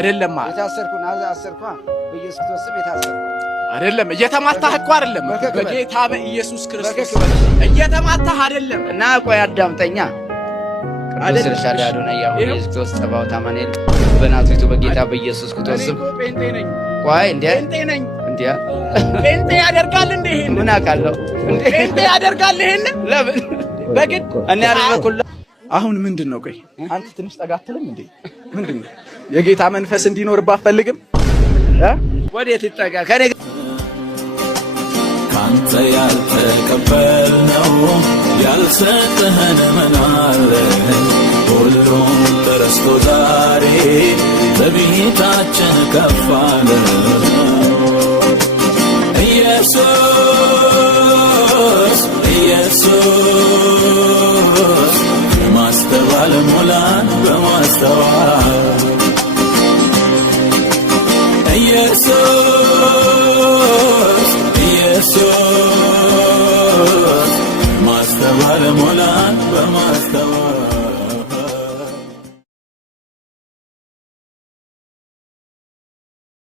አይደለም የታሰርኩና አሰርኳ በኢየሱስ ክርስቶስ ስም የታሰርኩ አይደለም እየተማታህ እኮ አይደለም በጌታ በኢየሱስ ክርስቶስ እየተማታህ አይደለም እና ቆይ አዳምጠኛ ቅዱስ ሻዳዶና ያው ኢየሱስ ክርስቶስ ጸባኦት አማኑኤል በናዝሬቱ በጌታ በኢየሱስ ክርስቶስ ስም ጴንጤ ነኝ ቆይ እንዴ ጴንጤ ነኝ እንዴ ጴንጤ ያደርጋል እንዴ ይሄን ምን አውቃለሁ ጴንጤ ያደርጋል ይሄን ለምን በግድ እኔ ያደረኩልህ አሁን ምንድነው ቆይ አንተ ትንሽ ጠጋትልም እንዴ ምንድነው የጌታ መንፈስ እንዲኖርብህ አትፈልግም ወዴት ይጠጋ ከኔ ካንተ ያልተቀበልነው ያልሰጠህን ምን አለ ሁሉም ተረስቶ ዛሬ በቤታችን ከፍ አለ ኢየሱስ ማስተዋል ሞላን በማስተዋል ኢየሱስ